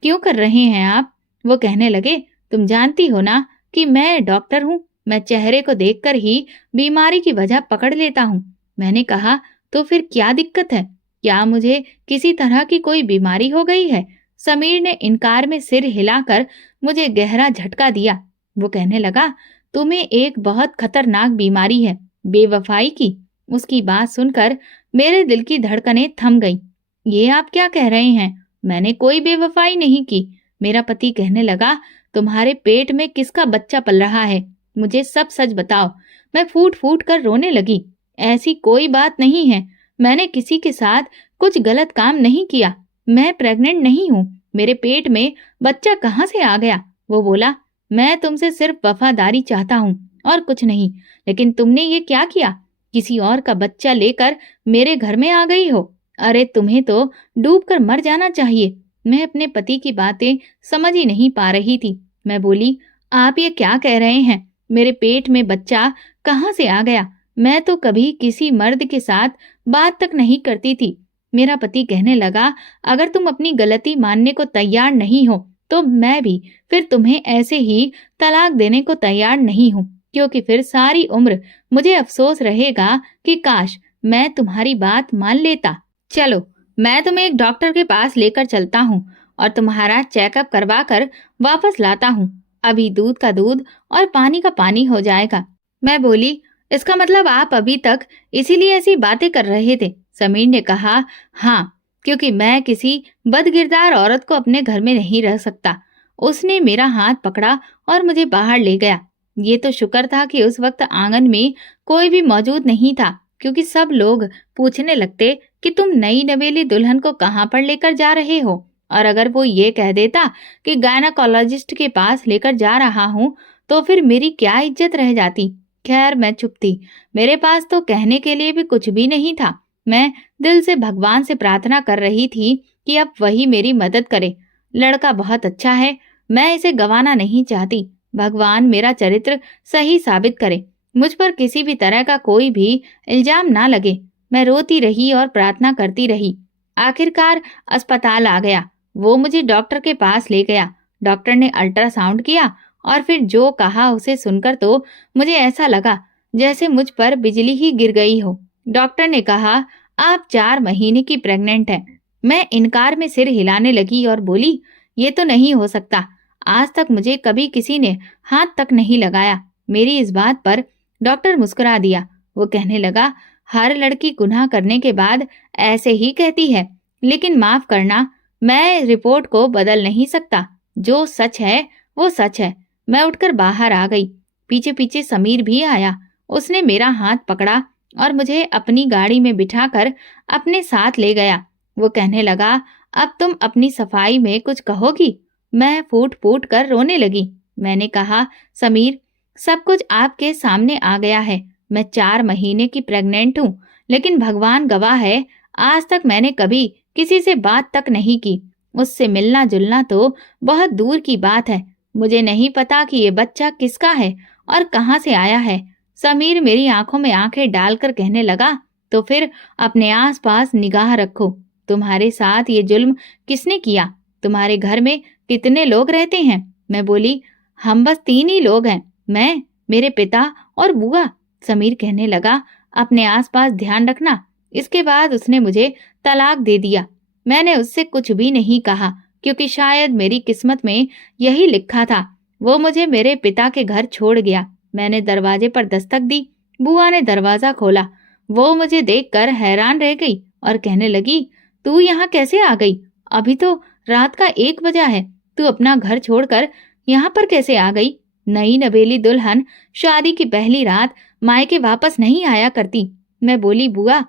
क्यों कर रहे हैं आप? वो कहने लगे, तुम जानती हो ना कि मैं डॉक्टर हूँ, मैं चेहरे को देखकर ही बीमारी की वजह पकड़ लेता हूँ। मैंने कहा, तो फिर क्या दिक्कत है? क्या मुझे किसी तरह की कोई बीमारी हो गई है? समीर ने इनकार में सिर हिलाकर मुझे गहरा झटका दिया। वो कहने लगा, तुम्हें एक बहुत खतरनाक बीमारी है, बेवफाई की। उसकी बात सुनकर मेरे दिल की धड़कनें थम गईं। ये आप क्या कह रहे हैं? मैंने कोई बेवफाई नहीं की। मेरा पति कहने लगा, तुम्हारे पेट में किसका बच्चा पल रहा है? मुझे सब सच बताओ। मैं फूट फूट कर रोने लगी। ऐसी कोई बात नहीं है, मैंने किसी के साथ कुछ गलत काम नहीं किया। मैं प्रेग्नेंट नहीं हूँ। मेरे पेट में बच्चा कहाँ से आ गया? वो बोला, मैं तुमसे सिर्फ वफादारी चाहता हूँ और कुछ नहीं, लेकिन तुमने ये क्या किया? किसी और का बच्चा लेकर मेरे घर में आ गई हो। अरे तुम्हें तो डूब कर मर जाना चाहिए। मैं अपने पति की बातें समझ ही नहीं पा रही थी। मैं बोली, आप ये क्या कह रहे हैं? मेरे पेट में बच्चा कहाँ से आ गया? मैं तो कभी किसी मर्द के साथ बात तक नहीं करती थी। मेरा पति कहने लगा, अगर तुम अपनी गलती मानने को तैयार नहीं हो तो मैं भी फिर तुम्हें ऐसे ही तलाक देने को तैयार नहीं हूँ, क्योंकि फिर सारी उम्र मुझे अफसोस रहेगा कि काश मैं तुम्हारी बात मान लेता। चलो, मैं तुम्हें एक डॉक्टर के पास लेकर चलता हूँ और तुम्हारा चेकअप करवा कर वापस लाता हूँ। अभी दूध का दूध और पानी का पानी हो जाएगा। मैं बोली, इसका मतलब आप अभी तक इसीलिए ऐसी बातें कर रहे थे? समीर ने कहा, हाँ, क्योंकि मैं किसी बदकिरदार औरत को अपने घर में नहीं रह सकता। उसने मेरा हाथ पकड़ा और मुझे बाहर ले गया। ये तो शुक्र था कि उस वक्त आंगन में कोई भी मौजूद नहीं था, क्योंकि सब लोग पूछने लगते कि तुम नई नवेली दुल्हन को कहाँ पर लेकर जा रहे हो। और अगर वो ये कह देता कि गायनाकोलॉजिस्ट के पास लेकर जा रहा हूँ तो फिर मेरी क्या इज्जत रह जाती। खैर, मैं चुप थी। मेरे पास तो कहने के लिए भी कुछ भी नहीं था। मैं दिल से भगवान से प्रार्थना कर रही थी कि अब वही मेरी मदद करे। लड़का बहुत अच्छा है, मैं इसे गंवाना नहीं चाहती। भगवान मेरा चरित्र सही साबित करे, मुझ पर किसी भी तरह का कोई भी इल्जाम ना लगे। मैं रोती रही और प्रार्थना करती रही। आखिरकार अस्पताल आ गया। वो मुझे डॉक्टर के पास ले गया। डॉक्टर ने अल्ट्रासाउंड किया और फिर जो कहा उसे सुनकर तो मुझे ऐसा लगा जैसे मुझ पर बिजली ही गिर गई हो। डॉक्टर ने कहा, आप 4 महीने की प्रेग्नेंट हैं। मैं इनकार में सिर हिलाने लगी और बोली, ये तो नहीं हो सकता। आज तक मुझे कभी किसी ने हाथ तक नहीं लगाया। मेरी इस बात पर डॉक्टर मुस्कुरा दिया। वो कहने लगा, हर लड़की गुनाह करने के बाद ऐसे ही कहती है, लेकिन माफ करना, मैं रिपोर्ट को बदल नहीं सकता। जो सच है वो सच है। मैं उठकर बाहर आ गई। पीछे पीछे समीर भी आया। उसने मेरा हाथ पकड़ा और मुझे अपनी गाड़ी में बिठाकर अपने साथ ले गया। वो कहने लगा, अब तुम अपनी सफाई में कुछ कहोगी? मैं फूट फूट कर रोने लगी। मैंने कहा, समीर, सब कुछ आपके सामने आ गया है। मैं 4 महीने की प्रेग्नेंट हूँ, लेकिन भगवान गवाह है, आज तक मैंने कभी किसी से बात तक नहीं की। उससे मिलना जुलना तो बहुत दूर की बात है। मुझे नहीं पता कि ये बच्चा किसका है और कहाँ से आया है। समीर मेरी आंखों में आंखें डालकर कहने लगा, तो फिर अपने आसपास निगाह रखो। तुम्हारे साथ ये जुल्म किसने किया? तुम्हारे घर में कितने लोग रहते हैं? मैं बोली, हम बस 3 ही लोग हैं, मैं, मेरे पिता और बुआ। समीर कहने लगा, अपने आसपास ध्यान रखना। इसके बाद उसने मुझे तलाक दे दिया। मैंने उससे कुछ भी नहीं कहा, क्योंकि शायद मेरी किस्मत में यही लिखा था। वो मुझे मेरे पिता के घर छोड़ गया। मैंने दरवाजे पर दस्तक दी। बुआ ने दरवाजा खोला। वो मुझे देखकर हैरान रह गई और कहने लगी, तू यहाँ कैसे आ गई? अभी तो रात का 1 बजा है। तू अपना घर छोड़कर यहाँ पर कैसे आ गई? नई नवेली दुल्हन शादी की पहली रात मायके वापस नहीं आया करती। मैं बोली, बुआ,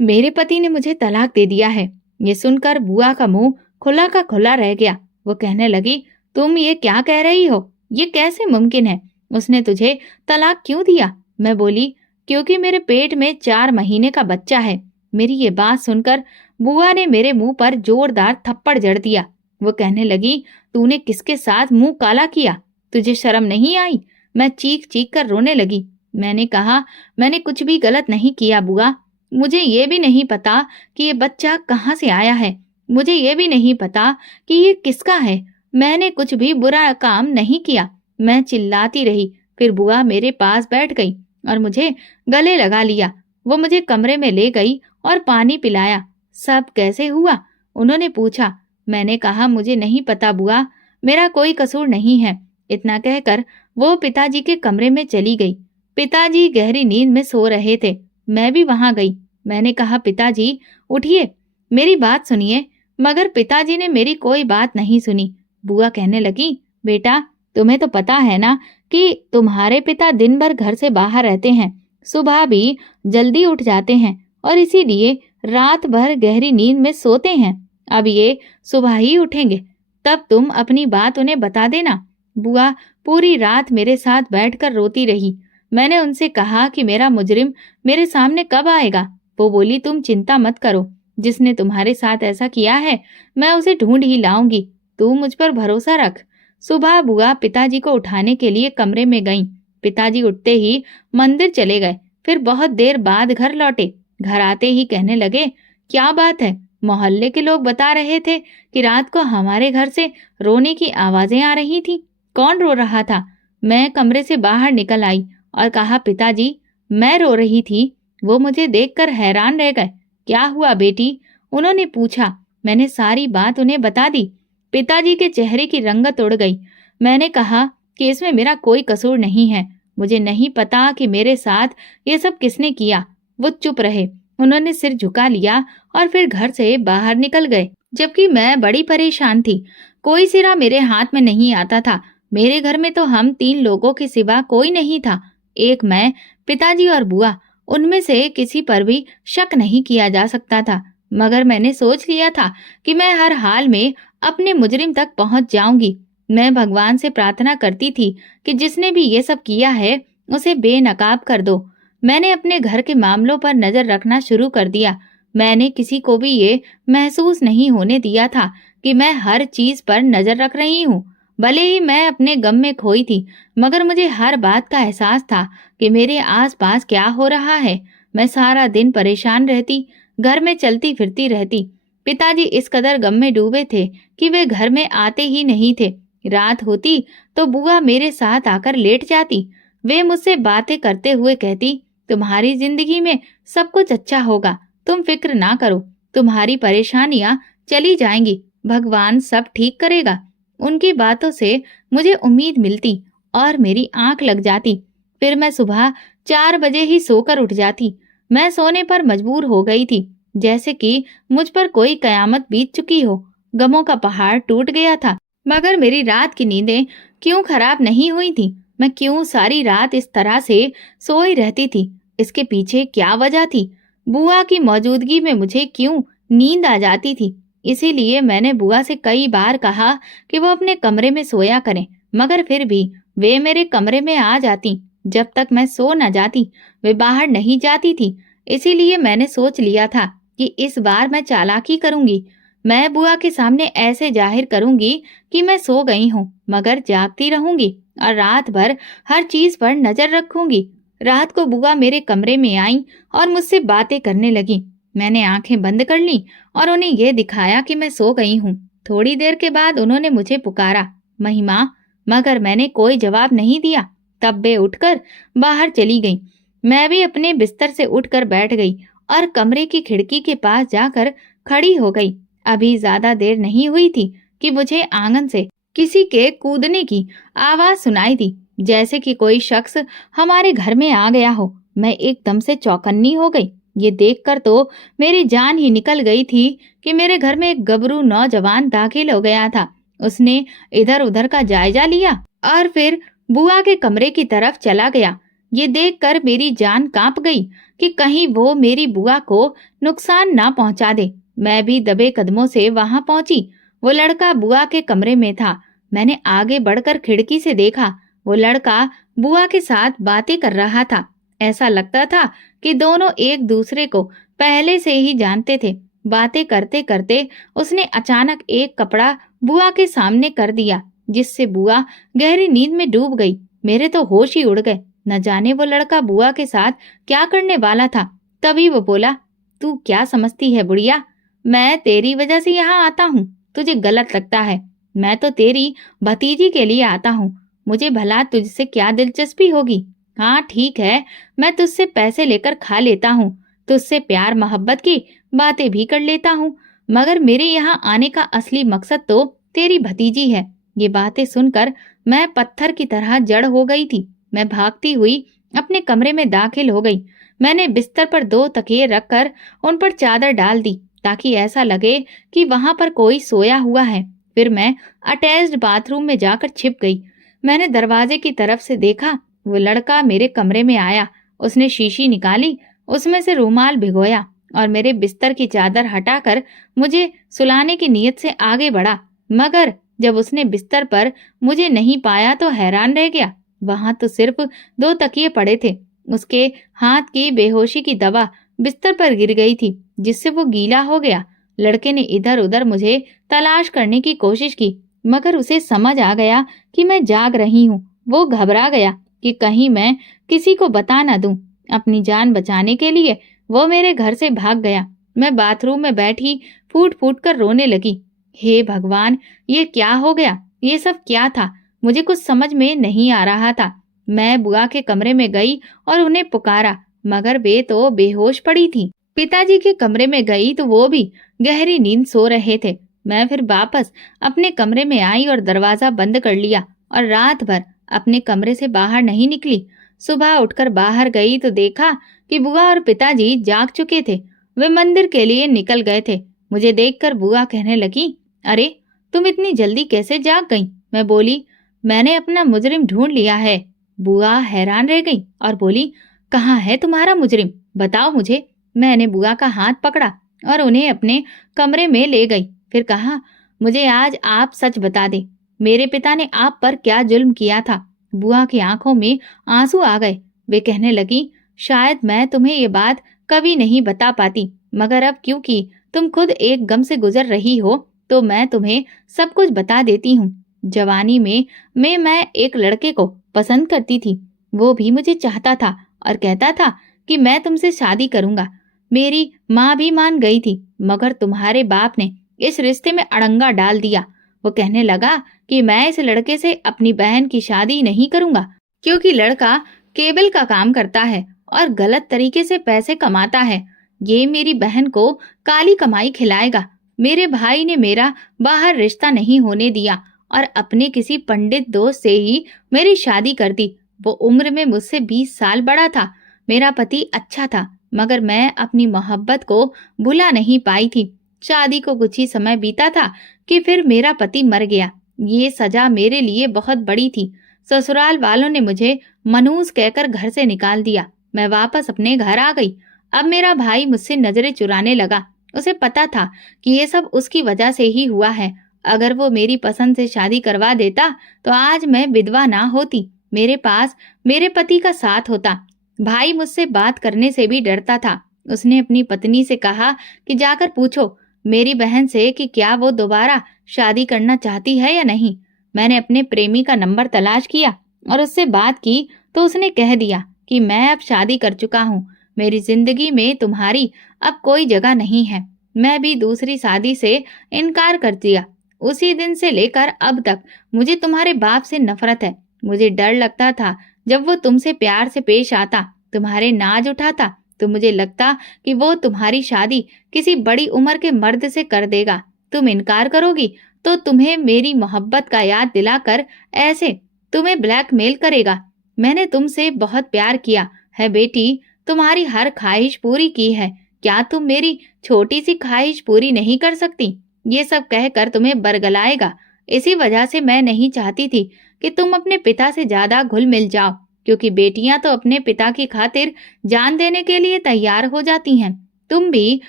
मेरे पति ने मुझे तलाक दे दिया है। ये सुनकर बुआ का मुंह खुला का खुला रह गया। वो कहने लगी, तुम ये क्या कह रही हो? ये कैसे मुमकिन है? उसने तुझे तलाक क्यों दिया? मैं बोली, क्योंकि मेरे पेट में 4 महीने का बच्चा है। मेरी ये बात सुनकर बुआ ने मेरे मुंह पर जोरदार थप्पड़ जड़ दिया। वो कहने लगी, तूने किसके साथ मुंह काला किया? तुझे शर्म नहीं आई? मैं चीख चीख कर रोने लगी। मैंने कहा, मैंने कुछ भी गलत नहीं किया बुआ। मुझे ये भी नहीं पता कि ये बच्चा कहाँ से आया है। मुझे ये भी नहीं पता कि ये किसका है। मैंने कुछ भी बुरा काम नहीं किया। मैं चिल्लाती रही। फिर बुआ मेरे पास बैठ गई और मुझे गले लगा लिया। वो मुझे कमरे में ले गई और पानी पिलाया। सब कैसे हुआ? उन्होंने पूछा। मैंने कहा, मुझे नहीं पता बुआ, मेरा कोई कसूर नहीं है। इतना कहकर वो पिताजी के कमरे में चली गई। पिताजी गहरी नींद में सो रहे थे। मैं भी वहां गई। मैंने कहा, पिताजी उठिए, मेरी बात सुनिए। मगर पिताजी ने मेरी कोई बात नहीं सुनी। बुआ कहने लगी, बेटा, तुम्हें तो पता है ना कि तुम्हारे पिता दिन भर घर से बाहर रहते हैं, सुबह भी जल्दी उठ जाते हैं और इसीलिए रात भर गहरी नींद में सोते हैं। अब ये सुबह ही उठेंगे, तब तुम अपनी बात उन्हें बता देना। बुआ पूरी रात मेरे साथ बैठकर रोती रही। मैंने उनसे कहा कि मेरा मुजरिम मेरे सामने कब आएगा। वो बोली, तुम चिंता मत करो, जिसने तुम्हारे साथ ऐसा किया है मैं उसे ढूंढ ही लाऊंगी। तू मुझ पर भरोसा रख। सुबह बुआ पिताजी को उठाने के लिए कमरे में गईं। पिताजी उठते ही मंदिर चले गए, फिर बहुत देर बाद घर लौटे। घर आते ही कहने लगे, क्या बात है, मोहल्ले के लोग बता रहे थे कि रात को हमारे घर से रोने की आवाजें आ रही थी। कौन रो रहा था? मैं कमरे से बाहर निकल आई और कहा, पिताजी मैं रो रही थी। वो मुझे देखकर हैरान रह गए। क्या हुआ बेटी? उन्होंने पूछा। मैंने सारी बात उन्हें बता दी। पिताजी के चेहरे की रंगत उड़ गई। मैंने कहा कि इसमें मेरा कोई कसूर नहीं है। मुझे नहीं पता कि मेरे साथ ये सब किसने किया। वो चुप रहे। उन्होंने सिर झुका लिया और फिर घर से बाहर निकल गए, जबकि मैं बड़ी परेशान थी। कोई सिरा मेरे हाथ में नहीं आता था। मेरे घर में तो हम 3 लोगों के सिवा कोई नहीं था। एक मैं, पिताजी और बुआ। उनमें से किसी पर भी शक नहीं किया जा सकता था। मगर मैंने सोच लिया था कि मैं हर हाल में अपने मुजरिम तक पहुंच जाऊंगी। मैं भगवान से प्रार्थना करती थी कि जिसने भी ये सब किया है उसे बेनकाब कर दो। मैंने अपने घर के मामलों पर नजर रखना शुरू कर दिया। मैंने किसी को भी ये महसूस नहीं होने दिया था कि मैं हर चीज पर नजर रख रही हूँ। भले ही मैं अपने गम में खोई थी, मगर मुझे हर बात का एहसास था कि मेरे आसपास क्या हो रहा है। मैं सारा दिन परेशान रहती, घर में चलती फिरती रहती। पिताजी इस कदर गम में डूबे थे कि वे घर में आते ही नहीं थे। रात होती तो बुआ मेरे साथ आकर लेट जाती। वे मुझसे बातें करते हुए कहती, तुम्हारी जिंदगी में सब कुछ अच्छा होगा, तुम फिक्र ना करो, तुम्हारी परेशानियां चली जाएंगी, भगवान सब ठीक करेगा। उनकी बातों से मुझे उम्मीद मिलती और मेरी आंख लग जाती। फिर मैं सुबह 4 बजे ही सोकर उठ जाती। मैं सोने पर मजबूर हो गई थी, जैसे कि मुझ पर कोई कयामत बीत चुकी हो। गमों का पहाड़ टूट गया था। मगर मेरी रात की नींदें क्यों खराब नहीं हुई थी? मैं क्यों सारी रात इस तरह से सोई रहती थी? इसके पीछे क्या वजह थी? बुआ की मौजूदगी में मुझे क्यों नींद आ जाती थी? इसीलिए मैंने बुआ से कई बार कहा कि वो अपने कमरे में सोया करें, मगर फिर भी वे मेरे कमरे में आ जाती। जब तक मैं सो न जाती वे बाहर नहीं जाती थी। इसीलिए मैंने सोच लिया था कि इस बार मैं चालाकी करूंगी। मैं बुआ के सामने ऐसे जाहिर करूंगी कि मैं सो गई हूँ, मगर जागती रहूंगी और रात भर हर चीज पर नजर रखूंगी। रात को बुआ मेरे कमरे में आई और मुझसे बातें करने लगी। मैंने आंखें बंद कर ली और उन्हें यह दिखाया कि मैं सो गई हूँ। थोड़ी देर के बाद उन्होंने मुझे पुकारा, महिमा, मगर मैंने कोई जवाब नहीं दिया। तब वे उठकर बाहर चली गई। मैं भी अपने बिस्तर से उठकर बैठ गई और कमरे की खिड़की के पास जाकर खड़ी हो गई। अभी ज्यादा देर नहीं हुई थी कि मुझे आंगन से किसी के कूदने की आवाज सुनाई दी, जैसे कि कोई शख्स हमारे घर में आ गया हो। मैं एकदम से चौकन्नी हो गई। ये देखकर तो मेरी जान ही निकल गई थी कि मेरे घर में एक गबरू नौजवान दाखिल हो गया था। उसने इधर उधर का जायजा लिया और फिर बुआ के कमरे की तरफ चला गया। ये देखकर मेरी जान कांप गई कि कहीं वो मेरी बुआ को नुकसान ना पहुंचा दे। मैं भी दबे कदमों से वहां पहुंची। वो लड़का बुआ के कमरे में था। मैंने आगे बढ़कर खिड़की से देखा। वो लड़का बुआ के साथ बातें कर रहा था। ऐसा लगता था कि दोनों एक दूसरे को पहले से ही जानते थे। बातें करते करते उसने अचानक एक कपड़ा बुआ के सामने कर दिया, जिससे बुआ गहरी नींद में डूब गई। मेरे तो होश ही उड़ गए। न जाने वो लड़का बुआ के साथ क्या करने वाला था। तभी वो बोला, तू क्या समझती है बुढ़िया, मैं तेरी वजह से यहाँ आता हूँ। तुझे गलत लगता है। मैं तो तेरी भतीजी के लिए आता हूँ। मुझे भला तुझसे क्या दिलचस्पी होगी? हाँ ठीक है, मैं तुझसे पैसे लेकर खा लेता हूँ, तुझसे प्यार मोहब्बत की बातें भी कर लेता हूँ, मगर मेरे यहाँ आने का असली मकसद तो तेरी भतीजी है। ये बातें सुनकर मैं पत्थर की तरह जड़ हो गई थी। मैं भागती हुई अपने कमरे में दाखिल हो गई। मैंने बिस्तर पर 2 तकिए रखकर उन पर चादर डाल दी, ताकि ऐसा लगे कि वहां पर कोई सोया हुआ है। फिर मैं अटैच्ड बाथरूम में जाकर छिप गई। मैंने दरवाजे की तरफ से देखा। वो लड़का मेरे कमरे में आया। उसने शीशी निकाली, उसमें से रूमाल भिगोया और मेरे बिस्तर की चादर हटाकर मुझे सुलाने की नीयत से आगे बढ़ा। मगर जब उसने बिस्तर पर मुझे नहीं पाया तो हैरान रह गया। वहां तो सिर्फ 2 तकिए पड़े थे। उसके हाथ की बेहोशी की दवा बिस्तर पर गिर गई थी, जिससे वो गीला हो गया। लड़के ने इधर उधर मुझे तलाश करने की कोशिश की, मगर उसे समझ आ गया कि मैं जाग रही हूँ। वो घबरा गया कि कहीं मैं किसी को बता न दूं। अपनी जान बचाने के लिए वो मेरे घर से भाग गया। मैं बाथरूम में बैठी फूट फूट कर रोने लगी। हे भगवान, ये क्या हो गया? ये सब क्या था? मुझे कुछ समझ में नहीं आ रहा था। मैं बुआ के कमरे में गई और उन्हें पुकारा, मगर वे तो बेहोश पड़ी थी। पिताजी के कमरे में गई तो वो भी गहरी नींद सो रहे थे। मैं फिर वापस अपने कमरे में आई और दरवाजा बंद कर लिया और रात भर अपने कमरे से बाहर नहीं निकली। सुबह उठकर बाहर गई तो देखा कि बुआ और पिताजी जाग चुके थे। वे मंदिर के लिए निकल गए थे। मुझे देखकर बुआ कहने लगी, अरे तुम इतनी जल्दी कैसे जाग गई? मैं बोली, मैंने अपना मुजरिम ढूंढ लिया है। बुआ हैरान रह गई और बोली, कहाँ है तुम्हारा मुजरिम? बताओ मुझे। मैंने बुआ का हाथ पकड़ा और उन्हें अपने कमरे में ले गई। फिर कहा, मुझे आज आप सच बता दे, मेरे पिता ने आप पर क्या जुल्म किया था? बुआ की आंखों में आंसू आ गए। वे कहने लगी, शायद मैं तुम्हें ये बात कभी नहीं बता पाती, मगर अब क्योंकि तुम खुद एक गम से गुजर रही हो तो मैं तुम्हें सब कुछ बता देती हूँ। जवानी में मैं एक लड़के को पसंद करती थी। वो भी मुझे चाहता था और कहता था कि मैं तुमसे शादी करूंगा। मेरी माँ भी मान गई थी, मगर तुम्हारे बाप ने इस रिश्ते में अड़ंगा डाल दिया। वो कहने लगा कि मैं इस लड़के से अपनी बहन की शादी नहीं करूंगा, क्योंकि लड़का केबल का काम करता है और गलत तरीके से पैसे कमाता है। ये मेरी बहन को काली कमाई खिलाएगा। मेरे भाई ने मेरा बाहर रिश्ता नहीं होने दिया और अपने किसी पंडित दोस्त से ही मेरी शादी कर दी। वो उम्र में मुझसे 20 साल बड़ा था। मेरा पति अच्छा था, मगर मैं अपनी मोहब्बत को भुला नहीं पाई थी। शादी को कुछ ही समय बीता था कि फिर मेरा पति मर गया। ये सजा मेरे लिए बहुत बड़ी थी। ससुराल वालों ने मुझे मनहूस कहकर घर से निकाल दिया। मैं वापस अपने घर आ गई। अब मेरा भाई मुझसे नजरें चुराने लगा। उसे पता था कि ये सब उसकी वजह से ही हुआ है। अगर वो मेरी पसंद से शादी करवा देता तो आज मैं विधवा ना होती, मेरे पास मेरे पति का साथ होता। भाई मुझसे बात करने से भी डरता था। उसने अपनी पत्नी से कहा कि जाकर पूछो मेरी बहन से कि क्या वो दोबारा शादी करना चाहती है या नहीं। मैंने अपने प्रेमी का नंबर तलाश किया और उससे बात की तो उसने कह दिया कि मैं अब शादी कर चुका हूँ। मेरी जिंदगी में तुम्हारी अब कोई जगह नहीं है। मैं भी दूसरी शादी से इनकार कर दिया। उसी दिन से लेकर अब तक मुझे तुम्हारे बाप से नफरत है। मुझे डर लगता था जब वो तुमसे प्यार से पेश आता, तुम्हारे नाज उठाता, तो मुझे लगता कि वो तुम्हारी शादी किसी बड़ी उम्र के मर्द से कर देगा। तुम इनकार करोगी तो तुम्हें मेरी मोहब्बत का याद दिलाकर ऐसे तुम्हें ब्लैकमेल करेगा। मैंने तुमसे बहुत प्यार किया है बेटी, तुम्हारी हर ख्वाहिश पूरी की है। क्या तुम मेरी छोटी सी ख्वाहिश पूरी नहीं कर सकती? ये सब कहकर तुम्हें बरगलाएगा। इसी वजह से मैं नहीं चाहती थी कि तुम अपने पिता से ज्यादा घुल मिल जाओ, क्योंकि बेटियां तो अपने पिता की खातिर जान देने के लिए तैयार हो जाती हैं। तुम भी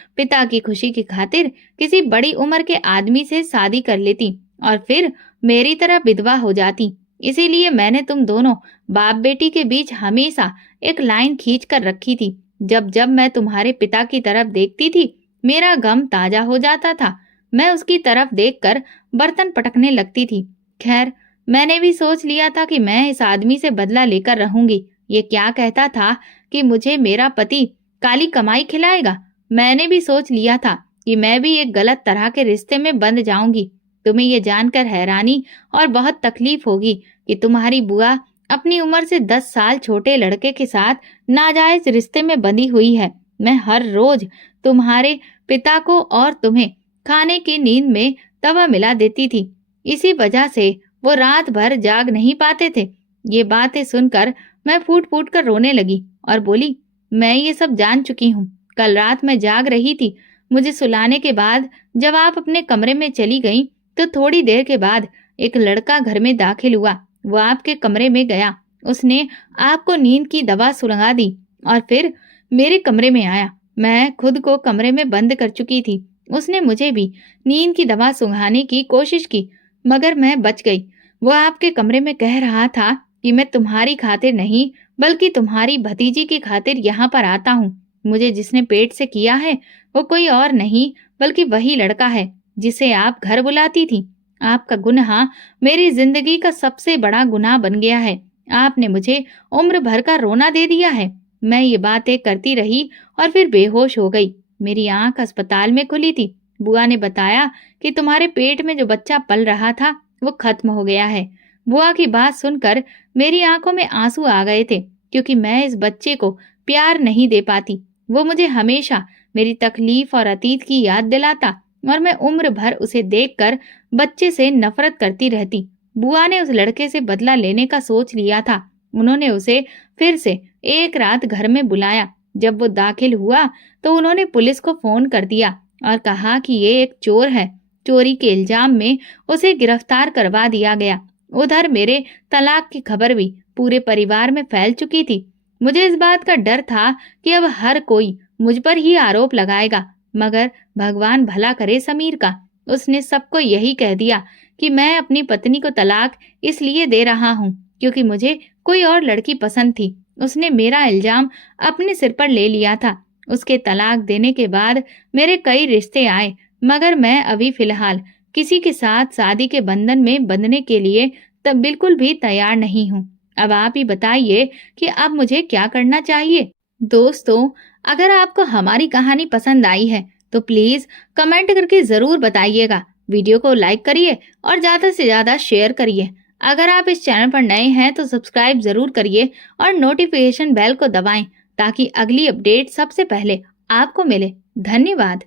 पिता की खुशी की खातिर किसी बड़ी उम्र के आदमी से शादी कर लेती और फिर मेरी तरह विधवा हो जाती। इसीलिए मैंने तुम दोनों बाप बेटी के बीच हमेशा एक लाइन खींच कर रखी थी। जब जब मैं तुम्हारे पिता की तरफ देखती थी, मेरा गम ताजा हो जाता था। मैं उसकी तरफ देखकर बर्तन पटकने लगती थी। खैर, मैंने भी सोच लिया था कि मैं इस आदमी से बदला लेकर रहूंगी। ये क्या कहता था कि मुझे मेरा पति काली कमाई खिलाएगा। मैंने भी सोच लिया था कि मैं भी एक गलत तरह के रिश्ते में बंध जाऊंगी। तुम्हें ये जानकर हैरानी और बहुत तकलीफ होगी कि तुम्हारी बुआ अपनी उम्र से 10 साल छोटे लड़के के साथ नाजायज रिश्ते में बंधी हुई है। मैं हर रोज तुम्हारे पिता को और तुम्हें खाने की नींद में तवा मिला देती थी। इसी वजह से वो रात भर जाग नहीं पाते थे। ये बातें सुनकर मैं फूट फूट कर रोने लगी और बोली, मैं ये सब जान चुकी हूँ। कल रात मैं जाग रही थी। मुझे सुलाने के बाद जब आप अपने कमरे में चली गईं, तो थोड़ी देर के बाद एक लड़का घर में दाखिल हुआ। वो आपके कमरे में गया। उसने आपको नींद की दवा सुलगा दी और फिर मेरे कमरे में आया। मैं खुद को कमरे में बंद कर चुकी थी। उसने मुझे भी नींद की दवा सुंघाने की कोशिश की, मगर मैं बच गई। वो आपके कमरे में कह रहा था कि मैं तुम्हारी खातिर नहीं बल्कि तुम्हारी भतीजी की खातिर यहाँ पर आता हूँ। मुझे जिसने पेट से किया है वो कोई और नहीं बल्कि वही लड़का है जिसे आप घर बुलाती थी। आपका गुनाह मेरी जिंदगी का सबसे बड़ा गुनाह बन गया है। आपने मुझे उम्र भर का रोना दे दिया है। मैं ये बातें करती रही और फिर बेहोश हो गई। मेरी आंख अस्पताल में खुली थी। बुआ ने बताया कि तुम्हारे पेट में जो बच्चा पल रहा था वो खत्म हो गया है। बुआ की बात सुनकर मेरी आंखों में आंसू आ गए थे, क्योंकि मैं इस बच्चे को प्यार नहीं दे पाती। वो मुझे हमेशा मेरी तकलीफ और अतीत की याद दिलाता और मैं उम्र भर उसे देखकर बच्चे से नफरत करती रहती। बुआ ने उस लड़के से बदला लेने का सोच लिया था। उन्होंने उसे फिर से एक रात घर में बुलाया। जब वो दाखिल हुआ तो उन्होंने पुलिस को फोन कर दिया और कहा कि ये एक चोर है। चोरी के इल्जाम में उसे गिरफ्तार करवा दिया गया। उधर मेरे तलाक की खबर भी पूरे परिवार में फैल चुकी थी। मुझे इस बात का डर था कि अब हर कोई मुझ पर ही आरोप लगाएगा, मगर भगवान भला करे समीर का। उसने सबको यही कह दिया कि मैं अपनी पत्नी को तलाक इसलिए दे रहा हूँ क्योंकि मुझे कोई और लड़की पसंद थी। उसने मेरा इल्जाम अपने सिर पर ले लिया था। उसके तलाक देने के बाद मेरे कई रिश्ते आए, मगर मैं अभी फिलहाल किसी के साथ शादी के बंधन में बंधने के लिए तब बिल्कुल भी तैयार नहीं हूँ। अब आप ही बताइए कि अब मुझे क्या करना चाहिए। दोस्तों, अगर आपको हमारी कहानी पसंद आई है तो प्लीज कमेंट करके जरूर बताइएगा। वीडियो को लाइक करिए और ज्यादा से ज्यादा शेयर करिए। अगर आप इस चैनल पर नए हैं तो सब्सक्राइब जरूर करिए और नोटिफिकेशन बेल को दबाएं ताकि अगली अपडेट सबसे पहले आपको मिले। धन्यवाद।